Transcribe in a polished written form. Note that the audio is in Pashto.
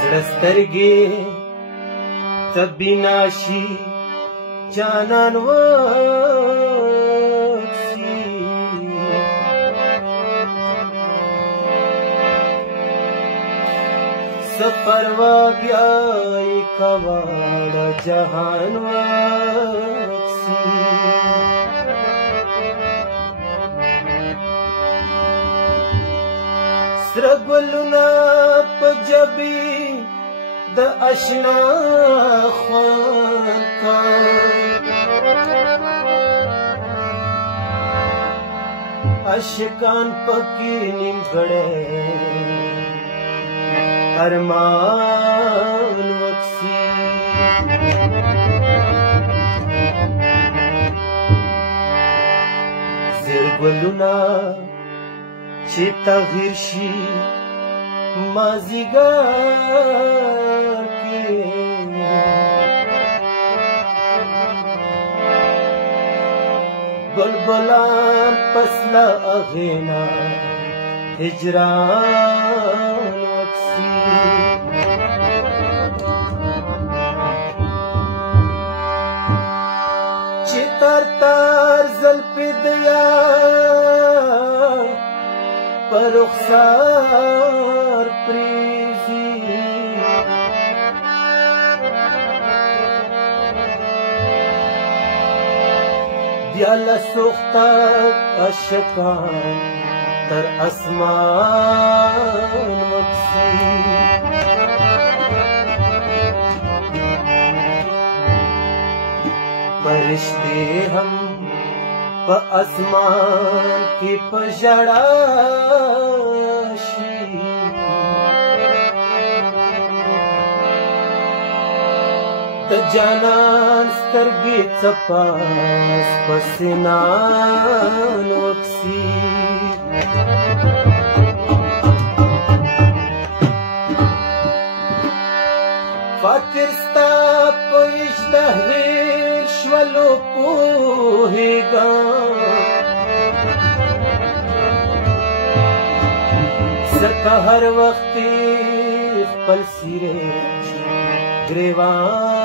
زړه سترګې ته بنا شي جانان وکسي سپروا بیاي کواړه جهان وکسي سره ګلونه په جبي د اشنا خوان کا عاشقان پکې نیمګړی ارمان وکسي زرګلونه چې تغیر شي مازیګر کې بلبلان پسلا اغینا هجران وکسي چې تر تر زلفې د یار پر رخسار پریزي بیا لسوخته عاشقان تر اسمان وکسي فرشتے هم په اسمان کې په ژړا شي د جانان سترګې څپاس په سینان وکسي فاکر ستا په اشتهیر شولو پوهېږم ځکه هر وخت خپل سیرې ګریوان